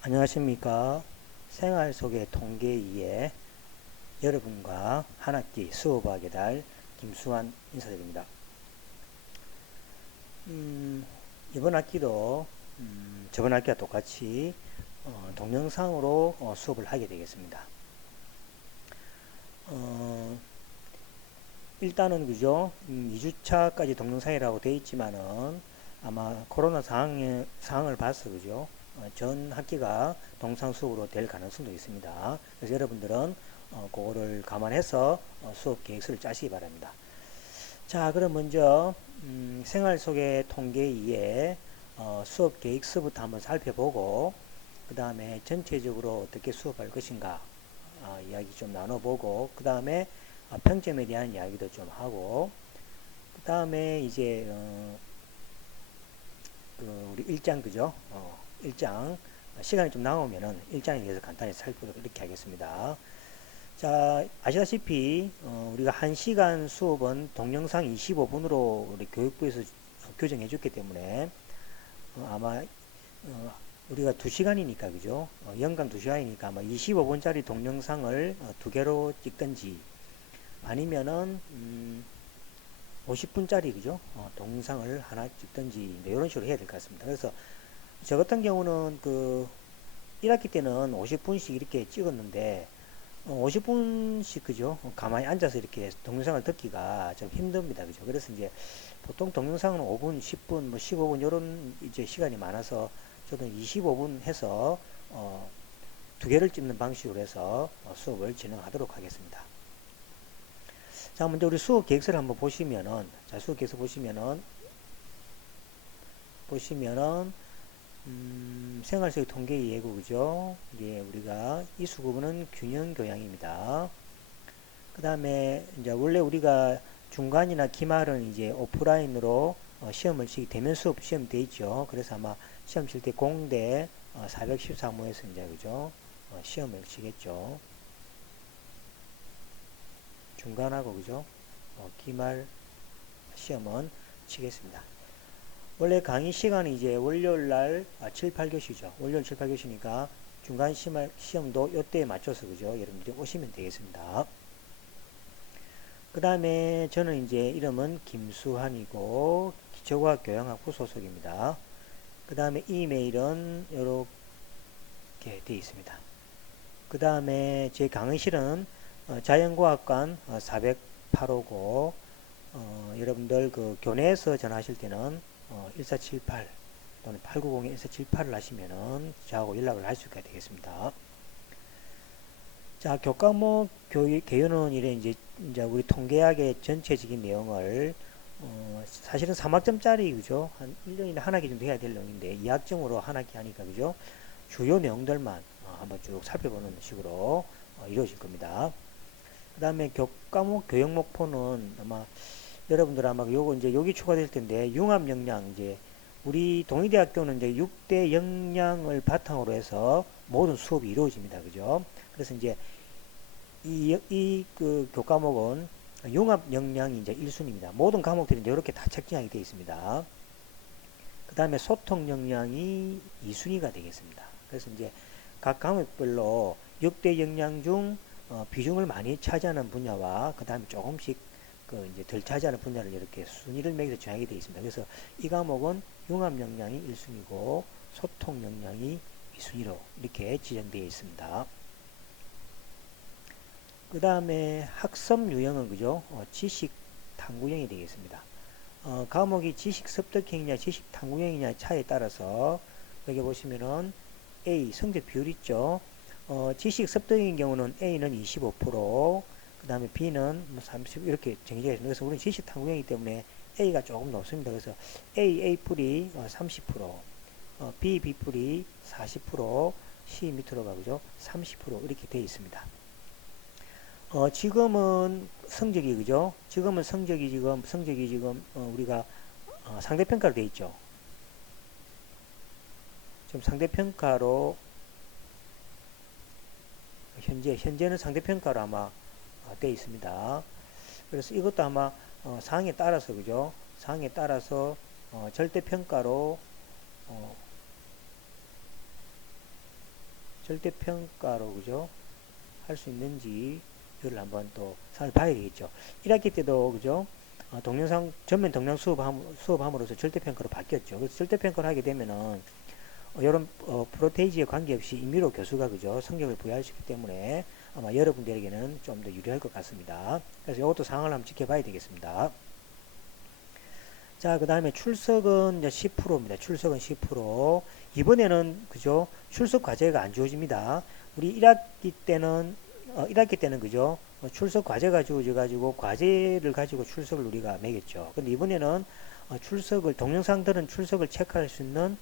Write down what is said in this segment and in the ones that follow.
안녕하십니까. 생활 속의 통계 2에 여러분과 한 학기 수업하게 될 김수환 인사드립니다. 이번 학기도 저번 학기와 똑같이 동영상으로 수업을 하게 되겠습니다. 일단은 그죠. 2주차까지 동영상이라고 되어 있지만은 아마 코로나 상황을 봐서 그죠. 전 학기가 동상 수업으로 될 가능성도 있습니다. 그래서 여러분들은 그거를 감안해서 수업 계획서를 짜시기 바랍니다. 자, 그럼 먼저 생활 속의 통계 2에 수업 계획서부터 한번 살펴보고 그 다음에 전체적으로 어떻게 수업할 것인가 이야기 좀 나눠보고 그 다음에 평점에 대한 이야기도 좀 하고 그 다음에 이제 우리 일장 그죠? 일장 시간이 좀 나오면은 일장에 대해서 간단히 살펴보도록 이렇게 하겠습니다. 자, 아시다시피 우리가 1시간 수업은 동영상 25분으로 우리 교육부에서 교정해 줬기 때문에 아마 우리가 2시간이니까 그죠? 연간 2시간이니까 아마 25분짜리 동영상을 2개로 찍든지 아니면은 50분짜리 그죠? 동영상을 하나 찍든지 이런 식으로 해야 될 것 같습니다. 그래서 저 같은 경우는 그 1학기 때는 50분씩 이렇게 찍었는데 50분씩 그죠? 가만히 앉아서 이렇게 동영상을 듣기가 좀 힘듭니다. 그죠? 그래서 이제 보통 동영상은 5분, 10분, 뭐 15분 이런 이제 시간이 많아서 저도 25분 해서 2개를 찍는 방식으로 해서 수업을 진행하도록 하겠습니다. 자, 먼저 우리 수업 계획서를 한번 보시면은, 자, 수업 계획서 보시면은, 생활 속 통계 예고, 그죠? 예, 우리가 이 수급은 균형 교양입니다. 그 다음에, 이제 원래 우리가 중간이나 기말은 이제 오프라인으로 시험을 치기, 대면 수업 시험 돼 있죠. 그래서 아마 시험 칠 때 공대 413호에서 이제, 그죠? 시험을 치겠죠. 중간하고 그죠? 기말 시험은 치겠습니다. 원래 강의 시간이 이제 월요일날 7, 8교시죠. 월요일 7, 8교시니까 중간 시험도 이때에 맞춰서 그죠? 여러분들이 오시면 되겠습니다. 그 다음에 저는 이제 이름은 김수환이고 기초과학 교양학부 소속입니다. 그 다음에 이메일은 이렇게 되어 있습니다. 그 다음에 제 강의실은 자연과학관 408호고 여러분들 그 교내에서 전화하실 때는 1478 또는 890-1478을 하시면은 저하고 연락을 할 수가 되겠습니다. 자, 교과목 개요는 이래 이제 우리 통계학의 전체적인 내용을 사실은 3학점짜리 그죠? 한 1년이나 한 학기 정도 해야 될 내용인데 2학점으로 한 학기 하니까 그죠? 주요 내용들만 한번 쭉 살펴보는 식으로 이루어질 겁니다. 그 다음에 교과목 교육 목표는 아마 여러분들 아마 요거 이제 여기 추가될 텐데 융합 역량 이제 우리 동의대학교는 이제 6대 역량을 바탕으로 해서 모든 수업이 이루어집니다. 그죠? 그래서 이제 그 교과목은 융합 역량이 이제 1순위입니다. 모든 과목들이 이렇게 다 책정하게 되어 있습니다. 그 다음에 소통 역량이 2순위가 되겠습니다. 그래서 이제 각 과목별로 6대 역량 중 비중을 많이 차지하는 분야와 그 다음에 조금씩 그 이제 덜 차지하는 분야를 이렇게 순위를 매겨서 정하게 되어 있습니다. 그래서 이 과목은 융합 역량이 1순위고 소통 역량이 2순위로 이렇게 지정되어 있습니다. 그 다음에 학습 유형은 그죠? 지식 탐구형이 되겠습니다. 과목이 지식 습득형이냐 지식 탐구형이냐 차에 따라서 여기 보시면은 A 성적 비율 있죠. 지식 습득인 경우는 A는 25%, 그 다음에 B는 30 이렇게 정해져 있습니다. 그래서 우리는 지식 탐구형이기 때문에 A가 조금 높습니다. 그래서 A 뿌리 30%, B 뿌리 40%, C 밑으로 가보죠. 30% 이렇게 되어 있습니다. 지금은 성적이 그죠? 지금은 성적이 지금 우리가 상대평가로 되어 있죠. 지금 상대평가로 현재는 상대평가로 아마 되어 있습니다. 그래서 이것도 아마 상황에 따라서 그죠? 상황에 따라서 절대평가로 절대평가로 그죠? 할 수 있는지 이걸 한번 또 상을 봐야 되겠죠. 1학기 때도 그죠? 동영상 전면 동영 수업함으로써 절대평가로 바뀌었죠. 그래서 절대평가를 하게 되면은 이런 프로테이지에 관계없이 임의로 교수가 그죠? 성적을 부여할 수 있기 때문에 아마 여러분들에게는 좀 더 유리할 것 같습니다. 그래서 이것도 상황을 한번 지켜봐야 되겠습니다. 자, 그 다음에 출석은 이제 10%입니다. 출석은 10%. 이번에는, 그죠? 출석 과제가 안 주어집니다. 우리 1학기 때는, 그죠? 출석 과제가 주어져가지고, 과제를 가지고 출석을 우리가 매겼죠. 근데 이번에는 동영상들은 출석을 체크할 수 있는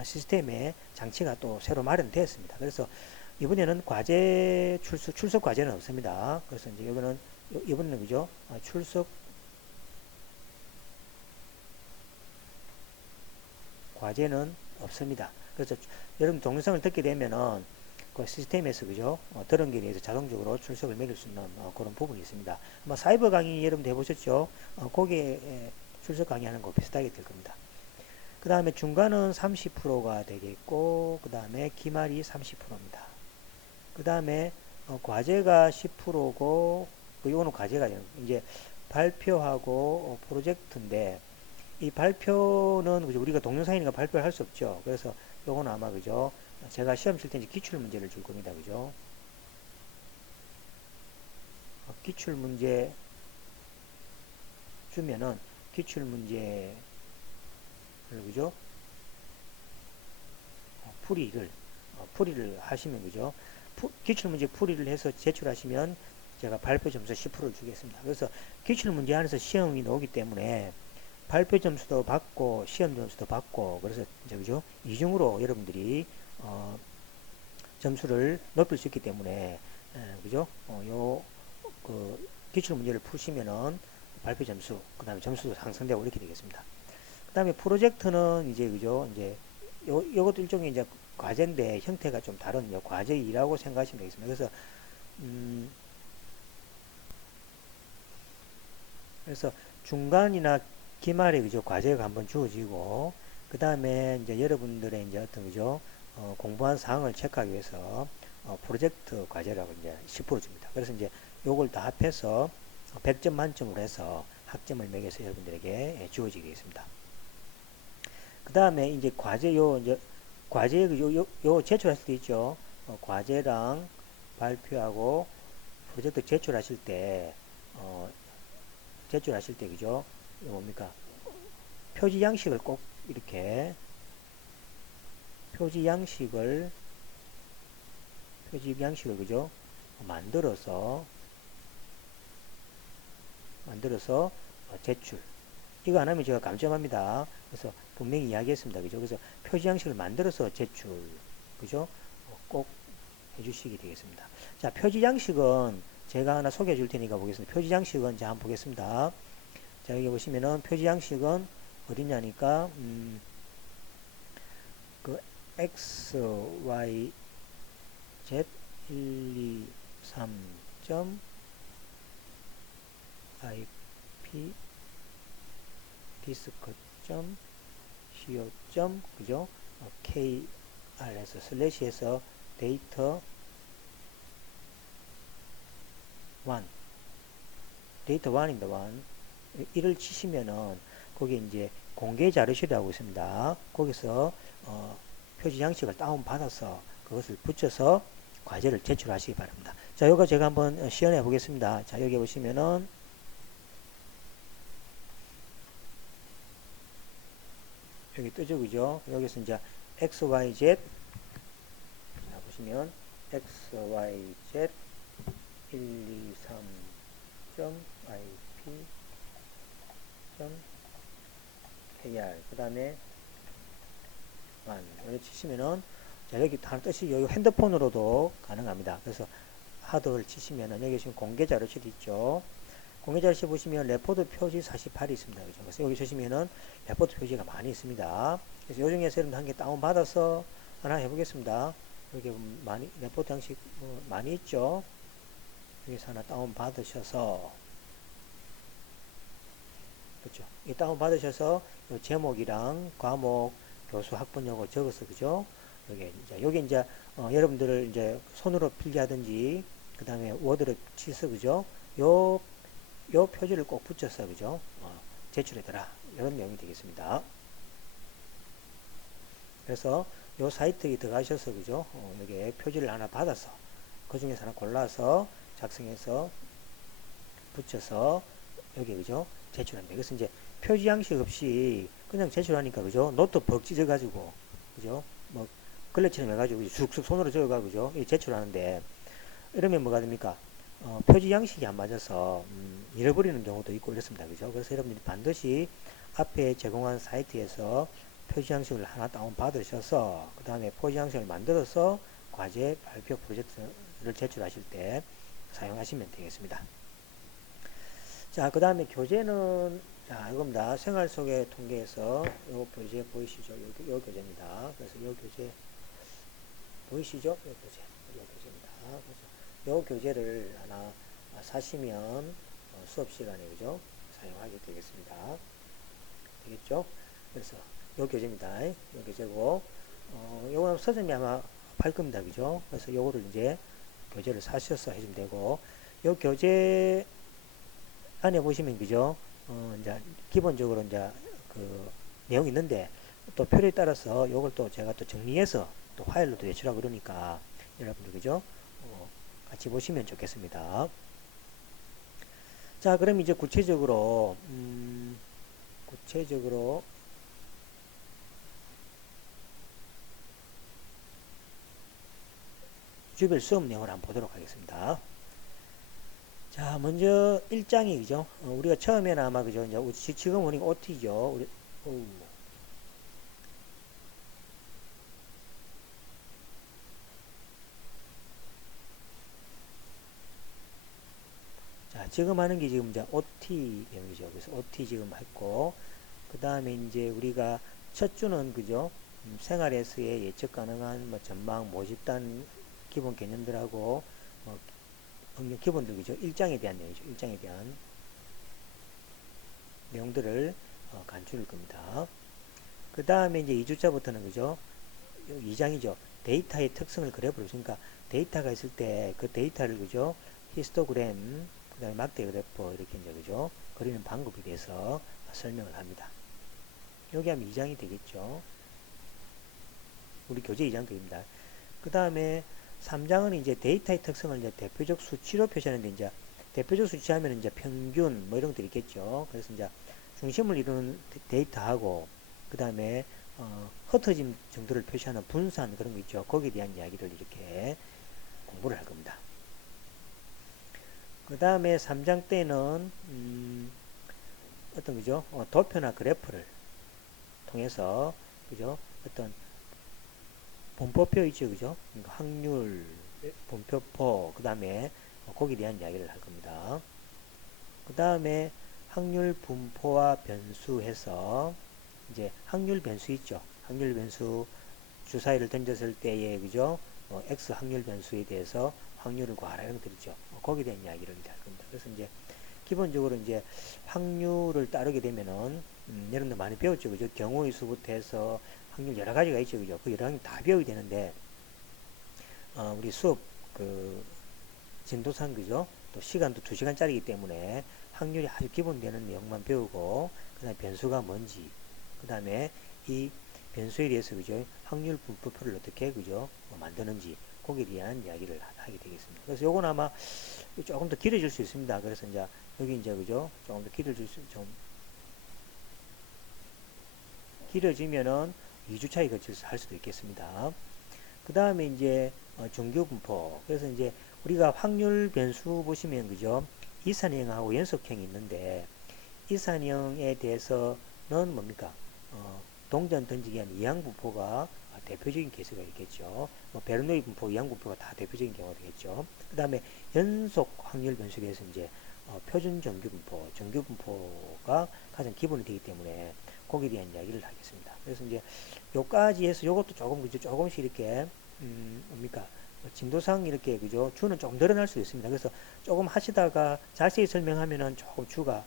시스템의 장치가 또 새로 마련되었습니다. 그래서 이번에는 출석 과제는 없습니다. 그래서 이제 이번에는, 그죠? 출석 과제는 없습니다. 그래서 여러분 동영상을 듣게 되면은 그 시스템에서 그죠? 들은 게 대해서 자동적으로 출석을 매길 수 있는 그런 부분이 있습니다. 아마 사이버 강의 여러분 해보셨죠? 거기에 출석 강의하는 거 비슷하게 될 겁니다. 그 다음에 중간은 30%가 되겠고, 그 다음에 기말이 30%입니다. 그 다음에 과제가 10%고, 이거는 과제가 이제 발표하고 프로젝트인데, 이 발표는 그죠? 우리가 동영상이니까 발표를 할 수 없죠. 그래서 요거는 아마 그죠? 제가 시험 칠 때 이제 기출 문제를 줄 겁니다. 그죠? 기출 문제 주면은 기출 문제를 그죠? 풀이를 하시면 그죠? 기출 문제 풀이를 해서 제출하시면 제가 발표 점수 10%를 주겠습니다. 그래서 기출 문제 안에서 시험이 나오기 때문에 발표 점수도 받고 시험 점수도 받고 그래서 이제 그죠? 이중으로 여러분들이 점수를 높일 수 있기 때문에 그죠? 그 기출 문제를 푸시면은 발표 점수 그다음에 점수도 상승되고 이렇게 되겠습니다. 그다음에 프로젝트는 이제 그죠? 이제 요것도 일종의 이제 과제인데 형태가 좀 다른 과제 2라고 생각하시면 되겠습니다. 그래서 중간이나 기말에 그죠? 과제가 한번 주어지고 그 다음에 이제 여러분들의 이제 어떤 그죠? 공부한 사항을 체크하기 위해서 프로젝트 과제라고 이제 10% 줍니다. 그래서 이제 요걸 다 합해서 100점 만점으로 해서 학점을 매겨서 여러분들에게 주어지겠습니다. 그 다음에 이제 과제 요 제출하실 때 있죠. 과제랑 발표하고 프로젝트 제출하실 때 그죠? 이거 뭡니까? 표지 양식을 꼭 이렇게 표지 양식을 그죠? 만들어서 제출. 이거 안 하면 제가 감점합니다. 그래서 분명히 이야기했습니다. 그죠? 그래서 표지 양식을 만들어서 제출. 그죠? 꼭 해주시기 되겠습니다. 자, 표지 양식은 제가 하나 소개해 줄 테니까 보겠습니다. 표지 양식은 자, 한번 보겠습니다. 자, 여기 보시면은 표지 양식은 어디냐니까, 그 x, y, z 1, 2, 3점 ip 디스크점 co.점 그죠? kr에서 슬래시에서 데이터 1인데 1 이를 치시면은 거기 이제 공개 자료실이라고 있습니다. 거기서 표지 양식을 다운 받아서 그것을 붙여서 과제를 제출하시기 바랍니다. 자, 이거 제가 한번 시연해 보겠습니다. 자, 여기 보시면은 여기 뜨죠, 그죠? 여기서 이제 x, y, z 자, 보시면 x, y, z 1, 2, 3점 ip kr 그 다음에 이렇게 치시면은 자, 여기 하나 뜻이 여기 핸드폰으로도 가능합니다. 그래서 하드를 치시면은 여기 지금 공개 자료실이 있죠. 공개 자료실 보시면 레포트 표지 48이 있습니다. 그죠? 그래서 여기 보시면은 레포트 표지가 많이 있습니다. 그래서 요 중에서 여러분 한 개 다운 받아서 하나 해보겠습니다. 여기 많이 레포트 양식 많이 있죠. 여기서 하나 다운 받으셔서 그렇죠. 이 다운 받으셔서 제목이랑 과목, 교수, 학번 요거 적어서 그죠? 요게 이제 여러분들을 이제 손으로 필기하든지 그 다음에 워드로 치서 그죠? 요 표지를 꼭 붙여서 그죠? 제출해더라 이런 내용이 되겠습니다. 그래서 요 사이트에 들어가셔서 그죠? 여기에 표지를 하나 받아서 그 중에서 하나 골라서 작성해서 붙여서 여기 그죠? 제출합니다. 그래서 이제 표지 양식 없이 그냥 제출하니까 그죠? 노트 벅 찢어가지고 그죠? 뭐 글래처럼 해가지고 쑥쑥 손으로 적어가 그죠? 제출하는데 이러면 뭐가 됩니까? 표지 양식이 안 맞아서 잃어버리는 경우도 있고 이렇습니다. 그죠? 그래서 여러분들이 반드시 앞에 제공한 사이트에서 표지 양식을 하나 다운 받으셔서 그 다음에 표지 양식을 만들어서 과제 발표 프로젝트를 제출하실 때 사용하시면 되겠습니다. 자, 그 다음에 교재는 자, 이겁니다. 생활 속의 통계에서 요 교재 보이시죠? 요 교재입니다. 그래서 요 교재 보이시죠? 요 교재. 요 교재입니다. 그래서 요 교재를 하나 사시면 수업 시간에 그죠? 사용하게 되겠습니다. 되겠죠? 그래서 요 교재입니다. 요 교재고 요거는 서점이 아마 팔 겁니다. 그죠? 그래서 요거를 이제 교재를 사셔서 해주면 되고 요 교재 안에 보시면 그죠? 이제 기본적으로 이제 그 내용이 있는데 또 표에 따라서 요걸 또 제가 또 정리해서 또 파일로도 제출하고 그러니까 여러분들 그죠? 같이 보시면 좋겠습니다. 자, 그럼 이제 구체적으로 주별 수업 내용을 한번 보도록 하겠습니다. 자, 먼저 1장이 그죠? 우리가 처음에는 아마 그죠? 이제 지금 우리가 OT죠. 우리 자, 지금 하는 게 지금 이제 OT 내용이죠. 그래서 OT 지금 했고, 그 다음에 이제 우리가 첫 주는 그죠? 생활에서의 예측 가능한 뭐 전망, 모집단 기본 개념들하고 기본들 그죠? 1장에 대한 내용이죠. 1장에 대한 내용들을 간추릴 겁니다. 그 다음에 이제 2주차부터는 그죠? 2장이죠. 데이터의 특성을 그래프로 그러니까 데이터가 있을 때 그 데이터를 그죠? 히스토그램 그 다음에 막대 그래프 이렇게 이제 그죠? 그리는 방법에 대해서 설명을 합니다. 여기 하면 2장이 되겠죠. 우리 교재 2장 드립니다. 그 다음에 3장은 이제 데이터의 특성을 이제 대표적 수치로 표시하는데 이제 대표적 수치하면 이제 평균 뭐 이런 것들이 있겠죠. 그래서 이제 중심을 이루는 데이터하고 그 다음에 흩어짐 정도를 표시하는 분산 그런 거 있죠. 거기에 대한 이야기를 이렇게 공부를 할 겁니다. 그 다음에 3장 때는 어떤 거죠? 도표나 그래프를 통해서 그죠? 어떤 분포표 있죠, 그죠? 그러니까 확률, 분표포, 그 다음에 거기에 대한 이야기를 할 겁니다. 그 다음에 확률 분포와 변수 해서 이제 확률 변수 있죠. 확률 변수 주사위를 던졌을 때에 그죠? x 확률 변수에 대해서 확률을 구하라 이런 것들 있죠. 거기에 대한 이야기를 이제 할 겁니다. 그래서 이제 기본적으로 이제 확률을 따르게 되면은 여러분들 많이 배웠죠, 그죠? 경우의 수부터 해서 확률 여러 가지가 있죠, 그죠? 그 여러 가지 다 배워야 되는데 우리 수업 그 진도상 그죠? 또 시간도 2시간짜리이기 때문에 확률이 아주 기본 되는 내용만 배우고 그다음에 변수가 뭔지 그다음에 이 변수에 대해서 그죠? 확률 분포표를 어떻게 그죠? 만드는지 거기에 대한 이야기를 하게 되겠습니다. 그래서 요건 아마 조금 더 길어질 수 있습니다. 그래서 이제 여기 이제 그죠? 조금 더 좀 길어지면은 2주차에 걸쳐서 할 수도 있겠습니다. 그 다음에 이제 정규 분포. 그래서 이제 우리가 확률 변수 보시면 그죠? 이산형하고 연속형이 있는데 이산형에 대해서는 뭡니까? 동전 던지기 한 이항 분포가 대표적인 케이스가 있겠죠. 뭐 베르노이 분포, 이항 분포가 다 대표적인 경우가 되겠죠. 그 다음에 연속 확률 변수에 대해서 이제 표준 정규 분포가 가장 기본이 되기 때문에 거기에 대한 이야기를 하겠습니다. 그래서 이제 요까지 해서 요것도 조금 그죠? 조금씩 이렇게 뭡니까? 진도상 이렇게 그죠? 주는 조금 늘어날 수 있습니다. 그래서 조금 하시다가 자세히 설명하면은 조금 주가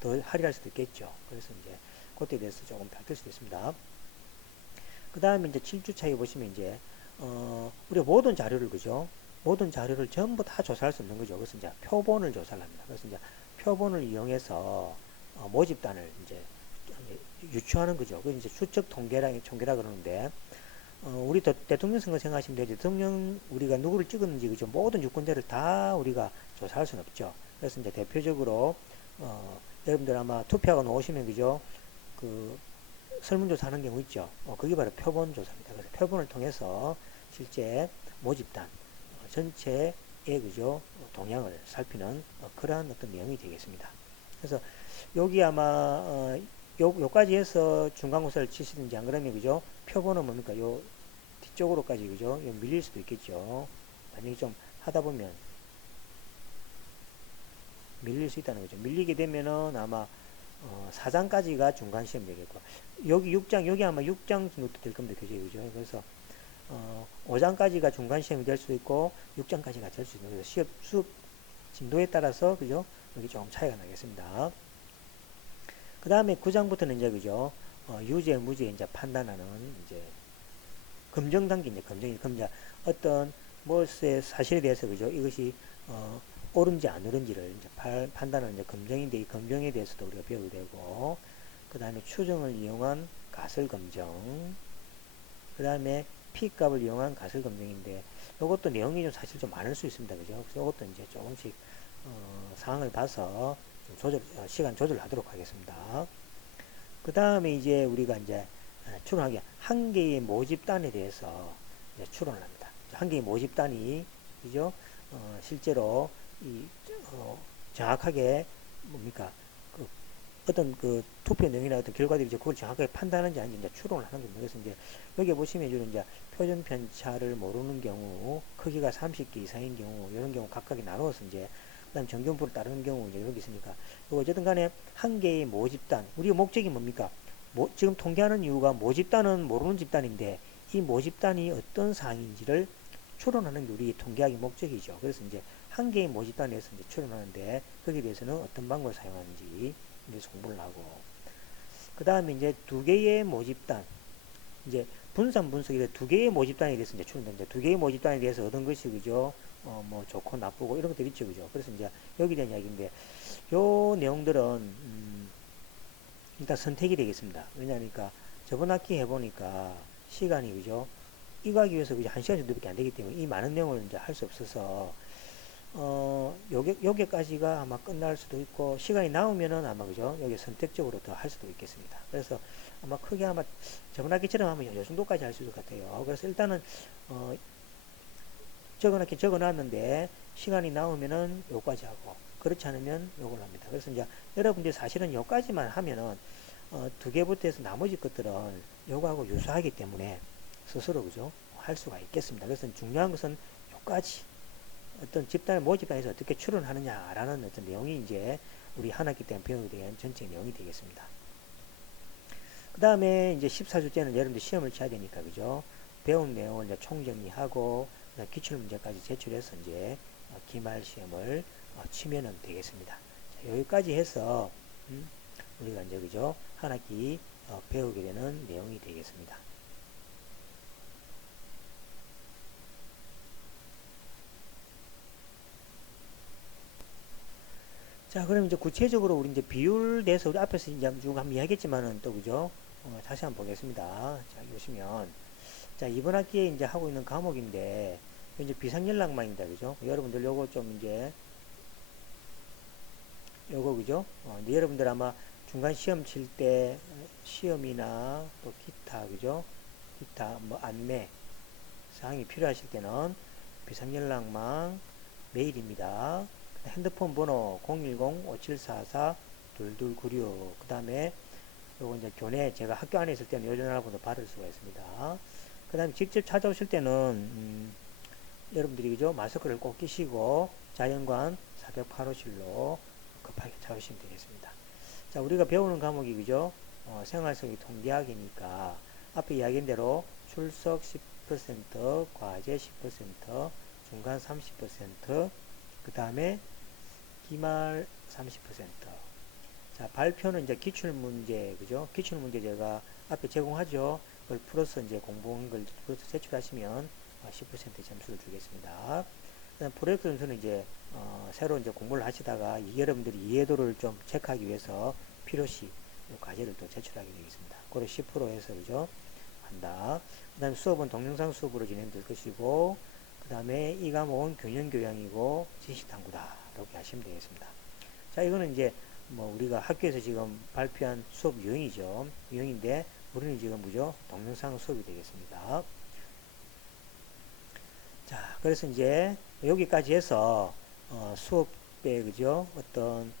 더 할인할 수도 있겠죠. 그래서 이제 그것에 대해서 조금 다툴 수도 있습니다. 그 다음에 이제 7주차에 보시면 이제, 우리가 모든 자료를, 그죠? 모든 자료를 전부 다 조사할 수 없는 거죠. 그래서 이제 표본을 조사를 합니다. 그래서 이제 표본을 이용해서 모집단을 이제 유추하는 거죠. 그 이제 수적 통계라 그러는데, 우리 대통령 선거 생각하시면 돼요. 대통령 우리가 누구를 찍었는지, 그죠? 모든 유권자를 다 우리가 조사할 수는 없죠. 그래서 이제 대표적으로 여러분들 아마 투표하고 나오시면, 그죠? 그 설문조사 하는 경우 있죠. 그게 바로 표본조사입니다. 그래서 표본을 통해서 실제 모집단 전체의, 그죠? 동향을 살피는 그러한 어떤 내용이 되겠습니다. 그래서 여기 아마 요까지 해서 중간고사를 치시든지 안 그러면, 그죠? 표본은 뭡니까? 요 뒤쪽으로까지, 그죠? 밀릴 수도 있겠죠. 만약에 좀 하다 보면 밀릴 수 있다는 거죠. 밀리게 되면은 아마 4장까지가 중간 시험 되겠고, 여기 6장, 여기 아마 6장 정도 될 겁니다. 교재, 그죠? 그래서 5장까지가 중간 시험이 될 수 있고 6장까지가 될 수 있는, 그래서 수업 진도에 따라서, 그죠? 여기 조금 차이가 나겠습니다. 그 다음에 9장부터는 이제, 그죠? 유죄, 무죄 이제 판단하는 이제 검정 단계인데, 검증, 어떤 무엇의 사실에 대해서, 그죠? 이것이 옳은지 안 옳은지를 이제 판단하는 이제 검증인데, 이 검증에 대해서도 우리가 배우게 되고, 그 다음에 추정을 이용한 가설 검증, 그 다음에 P값을 이용한 가설 검증인데, 이것도 내용이 좀 사실 좀 많을 수 있습니다, 그죠? 그래서 이것도 이제 조금씩 상황을 봐서 좀 시간 조절하도록 하겠습니다. 그 다음에 이제 우리가 이제 추론하기, 한 개의 모집단에 대해서 이제 추론을 합니다. 한 개의 모집단이, 그죠? 실제로 정확하게 뭡니까? 어떤 투표 내용이나 어떤 결과들이 이제 그걸 정확하게 판단하는지 아닌지 이제 추론을 하는 겁니다. 그래서 이제 여기 보시면 이제 표준 편차를 모르는 경우, 크기가 30개 이상인 경우, 이런 경우 각각이 나누어서 이제 그다음 정경부를 따르는 경우 이제 이런 게 있으니까, 어쨌든 간에 한 개의 모집단, 우리의 목적이 뭡니까? 지금 통계하는 이유가 모집단은 모르는 집단인데, 이 모집단이 어떤 사항인지를 추론하는 게 우리 통계학의 목적이죠. 그래서 이제 한 개의 모집단에서 이제 추론하는데, 거기에 대해서는 어떤 방법을 사용하는지 이제 공부를 하고, 그 다음에 이제 두 개의 모집단, 이제 분산 분석에 두 개의 모집단에 대해서 이제 추론됩니다. 두 개의 모집단에 대해서 얻은 것이, 그죠? 뭐 좋고 나쁘고 이런 것들 있죠, 그죠? 그래서 이제 여기 대한 이야기인데, 요 내용들은 일단 선택이 되겠습니다. 왜냐하니까 저번 학기 해보니까 시간이, 그죠? 이거 하기 위해서 그죠? 1시간 정도밖에 안 되기 때문에 이 많은 내용을 이제 할 수 없어서 여기까지가 아마 끝날 수도 있고, 시간이 나오면은 아마, 그죠? 여기 선택적으로 더 할 수도 있겠습니다. 그래서 아마 크게 아마 저번 학기처럼 하면 요 정도까지 할 수 있을 것 같아요. 그래서 일단은 적어놨는데 시간이 나오면은 요까지 하고, 그렇지 않으면 요걸 합니다. 그래서 이제 여러분들이 사실은 요까지만 하면은 두 개부터 해서 나머지 것들은 요거하고 유사하기 때문에 스스로, 그죠? 할 수가 있겠습니다. 그래서 중요한 것은 요까지 어떤 모집단에서 어떻게 추론하느냐라는 어떤 내용이 이제 우리 한 학기 때문에 배우게 대한 전체 내용이 되겠습니다. 그 다음에 이제 14주째는 여러분들 시험을 쳐야 되니까, 그죠? 배운 내용을 이제 총정리하고 기출문제까지 제출해서 이제 기말 시험을 치면은 되겠습니다. 자, 여기까지 해서 우리가 이제, 그죠? 한 학기 배우게 되는 내용이 되겠습니다. 자, 그럼 이제 구체적으로 우리 이제 비율 대해서 우리 앞에서 이제 쭉 한번 이야기했지만은 또, 그죠? 다시 한번 보겠습니다. 자, 보시면, 자, 이번 학기에 이제 하고 있는 과목인데, 이제 비상연락망입니다. 그죠? 여러분들 요거 좀 이제, 요거, 그죠? 이제 여러분들 아마 중간 시험 칠 때, 시험이나 또 기타, 그죠? 기타, 뭐, 안내, 사항이 필요하실 때는 비상연락망 메일입니다. 핸드폰 번호 010-5744-2296. 그 다음에 요거 이제 교내, 제가 학교 안에 있을 때는 요 전화번호 받을 수가 있습니다. 그 다음에 직접 찾아오실 때는 여러분들이, 그죠? 마스크를 꼭 끼시고 자연관 408호실로 급하게 찾아오시면 되겠습니다. 자, 우리가 배우는 과목이, 그죠? 생활성의 통계학이니까 앞에 이야기한 대로 출석 10%, 과제 10%, 중간 30%, 그 다음에 기말 30%. 자, 발표는 이제 기출문제, 그죠? 기출문제 제가 앞에 제공하죠. 그걸 풀어서 이제 공부한 걸 풀어서 제출하시면 10% 점수를 주겠습니다. 그다음 프로젝트 점수는 이제 새로 이제 공부를 하시다가 여러분들이 이해도를 좀 체크하기 위해서 필요시 과제를 또 제출하게 되겠습니다. 그걸 10%해서 그죠? 한다. 그다음 수업은 동영상 수업으로 진행될 것이고, 그다음에 이 과목은 균형교양이고 지식탐구다. 이렇게 하시면 되겠습니다. 자, 이거는 이제 뭐 우리가 학교에서 지금 발표한 수업 유형이죠. 유형인데 우리는 지금 뭐죠? 동영상 수업이 되겠습니다. 자, 그래서 이제 여기까지 해서 수업에 그죠? 어떤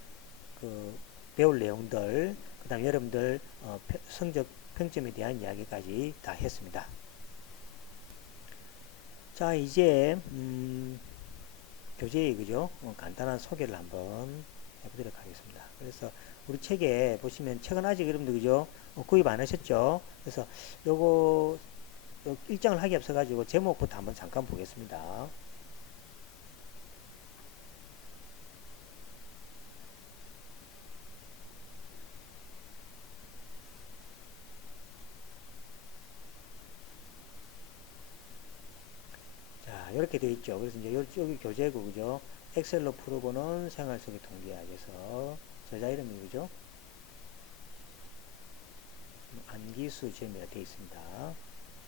그 배울 내용들, 그다음 여러분들 성적 평점에 대한 이야기까지 다 했습니다. 자, 이제 교재의 그죠? 간단한 소개를 한번 해보도록 하겠습니다. 그래서 우리 책에 보시면 책은 아직 여러분들 그죠? 구입 안 하셨죠? 그래서 요거 일정을 하기 앞서 가지고 제목부터 한번 잠깐 보겠습니다. 자, 이렇게 되어 있죠. 그래서 이제 여기 교재고 그죠? 엑셀로 풀어보는 생활 속의 통계학에서 저자 이름이 그죠? 안기수 지음이라 되어 있습니다.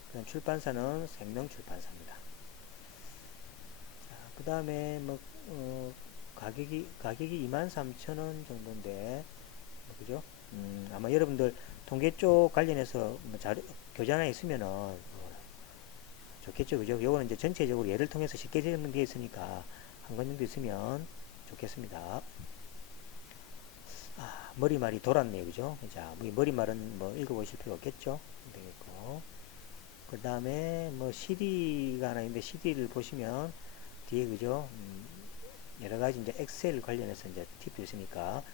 그다음 출판사는 생명출판사입니다. 그 다음에 뭐 가격이 23,000원 정도인데 그죠? 아마 여러분들 통계 쪽 관련해서 뭐 자료 교재 하나 있으면은 좋겠죠, 그죠? 요거는 이제 전체적으로 예를 통해서 쉽게 설명되어 있으니까 한 권 정도 있으면 좋겠습니다. 머리말이 돌았네요, 그죠? 자, 머리말은 뭐 읽어보실 필요 없겠죠? 되겠고. 그 다음에 뭐 CD가 하나 있는데 CD를 보시면 뒤에 그죠? 여러 가지 이제 엑셀 관련해서 이제 팁도 있으니까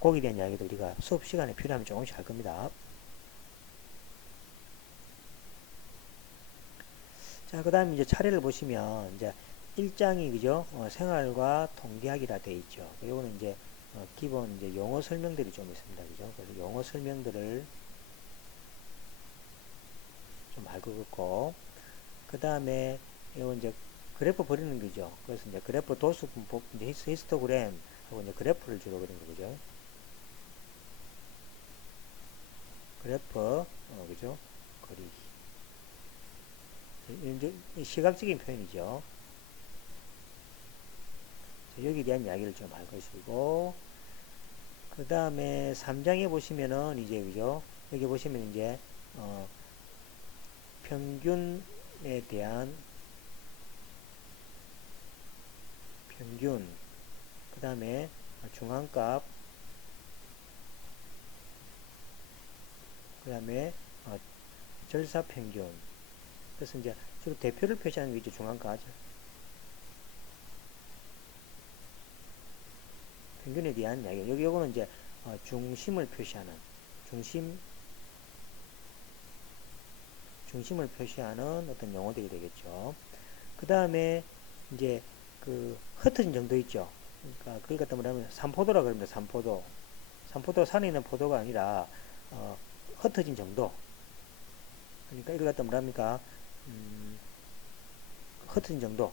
거기에 대한 이야기도 우리가 수업 시간에 필요하면 조금씩 할 겁니다. 자, 그 다음에 이제 차례를 보시면 이제 1장이 그죠? 생활과 통계학이라 되어 있죠. 요거는 이제 기본 이제 용어 설명들이 좀 있습니다. 그죠? 그래서 용어 설명들을 좀 알고 있고, 그 다음에 이거 이제 그래프 버리는 거죠. 그래서 이제 그래프 도수분법, 이제 히스토그램 하고 이제 그래프를 주로 그린 거죠. 그래프, 그죠? 그리기. 이제 시각적인 표현이죠. 여기에 대한 이야기를 좀 할 것이고, 그 다음에 3장에 보시면은 이제, 그죠? 여기 보시면 이제, 평균에 대한 평균, 그 다음에 중앙값, 그 다음에 절사평균. 그래서 이제 주로 대표를 표시하는 게 이제 중앙값. 평균에 대한 이야기. 여기 요거는 이제 중심을 표시하는 중심을 표시하는 어떤 용어들이 되겠죠. 그 다음에 이제 그 흩어진 정도 있죠. 그러니까 그걸 갖다 말하면 산포도라 그럽니다. 산포도. 산포도 산에 있는 포도가 아니라 흩어진 정도. 그러니까 이걸 갖다 뭐랍니까? 흩어진 정도.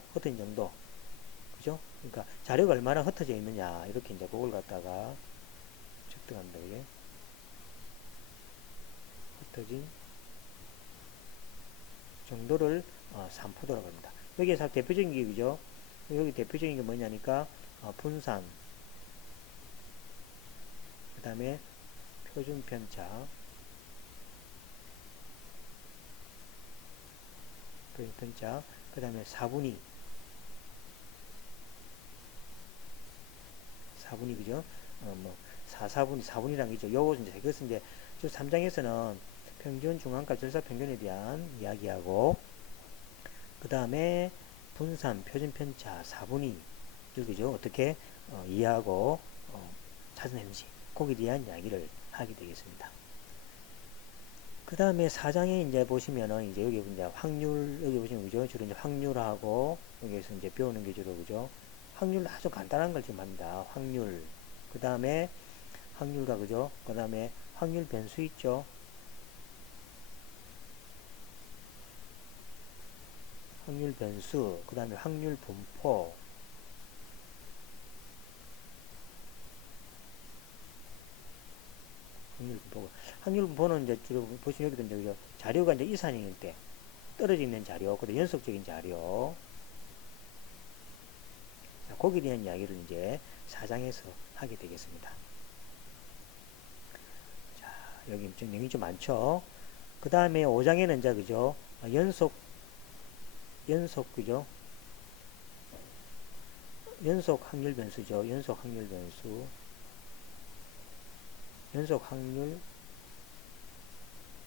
그죠? 그러니까 자료가 얼마나 흩어져 있느냐 이렇게 이제 그걸 갖다가 획득합니다. 이게 흩어진 정도를 산포도라고 합니다. 여기에서 대표적인 게 그죠? 여기 대표적인 게 뭐냐니까 분산, 그 다음에 표준 편차, 그 다음에 4분위 그죠? 뭐 4분위란 게죠. 요거 이제 그것은 이제 3장에서는 평균, 중앙값, 절사평균에 대한 이야기하고, 그 다음에 분산, 표준 편차, 4분위 그죠? 어떻게 이해하고 찾아내는지 거기에 대한 이야기를 하게 되겠습니다. 그 다음에 4장에 이제 보시면은 이제 여기 이제 확률 여기 보시면 그죠? 주로 이제 확률하고 여기에서 이제 배우는 게 주로 그죠? 확률 아주 간단한 걸 지금 합니다. 확률. 그 다음에 확률과 그죠? 그 다음에 확률 변수 있죠? 확률 변수, 그 다음에 확률 분포, 확률 분포는 이제 지금 보시면 여기도 이제 자료가 이제 이산일 때 떨어져 있는 자료, 그다음 연속적인 자료, 거기에 대한 이야기를 이제 4장에서 하게 되겠습니다. 자, 여기 좀 내용이 좀 많죠. 그 다음에 5장에는 이제 그죠, 그죠, 연속 확률 변수죠. 연속 확률 변수, 연속 확률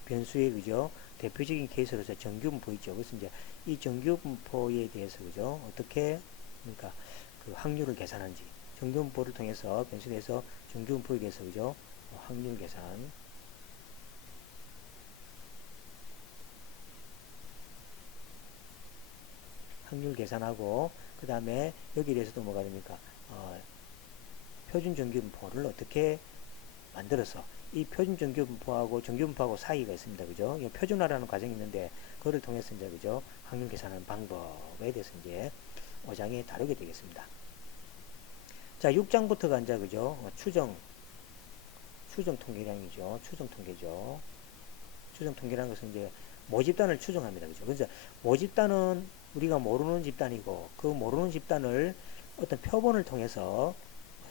변수의 그죠, 대표적인 케이스로서 정규분포 있죠. 그래서 이제 이 정규분포에 대해서 그죠, 어떻게 그러니까 그 확률을 계산하는지, 정규분포를 통해서 변수에 대해서 정규분포에 대해서 그죠, 확률 계산, 확률 계산하고, 그 다음에 여기에 대해서도 뭐가 됩니까? 표준 정규분포를 어떻게 만들어서 이 표준 정규분포하고 정규분포하고 사이가 있습니다. 그죠? 이 표준화라는 과정이 있는데 그거를 통해서 이제 그죠? 확률 계산하는 방법에 대해서 이제 5장에 다루게 되겠습니다. 자, 6장부터가 이제 그죠? 추정 통계량이죠. 추정 통계죠. 추정 통계라는 것은 이제 모집단을 추정합니다. 그죠? 그래서 모집단은 우리가 모르는 집단이고 그 모르는 집단을 어떤 표본을 통해서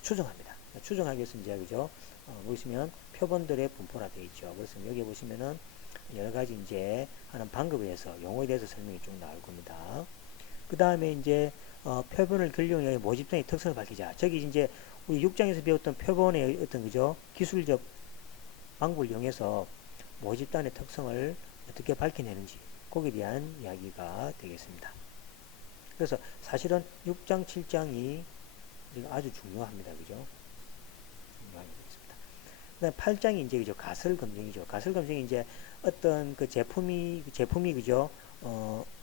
추정합니다. 추정하기 위해서 이제 그죠? 보시면 표본들의 분포라 되어 있죠. 그래서 여기 보시면은 여러 가지 이제 하는 방법에 의해서 용어에 대해서 설명이 쭉 나올 겁니다. 그 다음에 이제 표본을 근류의 모집단의 특성을 밝히자. 저기 이제 우리 6장에서 배웠던 표본의 어떤 그죠? 기술적 방법을 이용해서 모집단의 특성을 어떻게 밝혀내는지 거기에 대한 이야기가 되겠습니다. 그래서 사실은 6장, 7장이 아주 중요합니다. 그죠? 그 다음 8장이 이제 그죠? 가설 검증이죠. 가설 검증이 이제 어떤 그 제품이 그죠?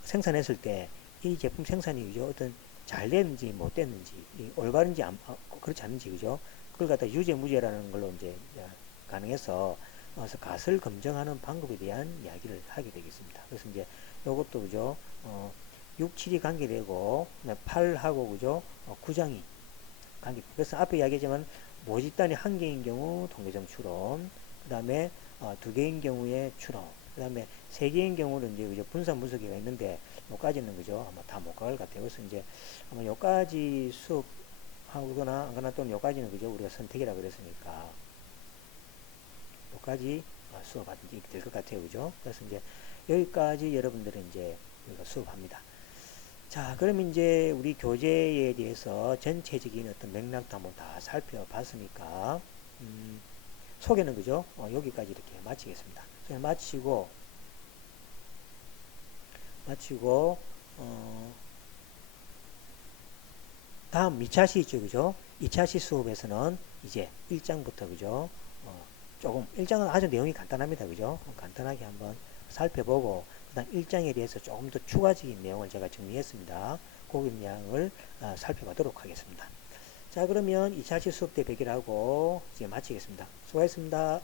생산했을 때 이 제품 생산이 그죠? 어떤 잘 됐는지 못 됐는지, 올바른지 그렇지 않는지 그죠? 그걸 갖다 유죄 무죄라는 걸로 이제 가능해서 가설 검증하는 방법에 대한 이야기를 하게 되겠습니다. 그래서 이제 이것도 그죠? 6, 7이 관계되고 8하고 그죠? 9장이 관계. 그래서 앞에 이야기했지만 모집단이 한 개인 경우 통계점 추론, 그 다음에 2개인 경우에 추론, 그 다음에 3개인 경우는 이제 그죠? 분산 분석기가 있는데 요까지는 그죠? 아마 다 못 갈 것 같아요. 그래서 이제 아마 요까지 수업 하거나 안 가나 또는 요까지는 그죠? 우리가 선택이라 그랬으니까 요까지 수업하든지 될 것 같아요. 그죠? 그래서 이제 여기까지 여러분들은 이제 수업합니다. 자, 그럼 이제 우리 교재에 대해서 전체적인 어떤 맥락도 한번 다 살펴봤으니까, 소개는 그죠? 여기까지 이렇게 마치겠습니다. 마치고, 다음 2차시 있죠. 그죠? 2차시 수업에서는 이제 1장부터 그죠? 조금, 1장은 아주 내용이 간단합니다. 그죠? 간단하게 한번 살펴보고, 그 다음 1장에 대해서 조금 더 추가적인 내용을 제가 정리했습니다. 그 내용을 살펴보도록 하겠습니다. 자, 그러면 2차시 수업 때 뵙기로 하고 이제 마치겠습니다. 수고하셨습니다.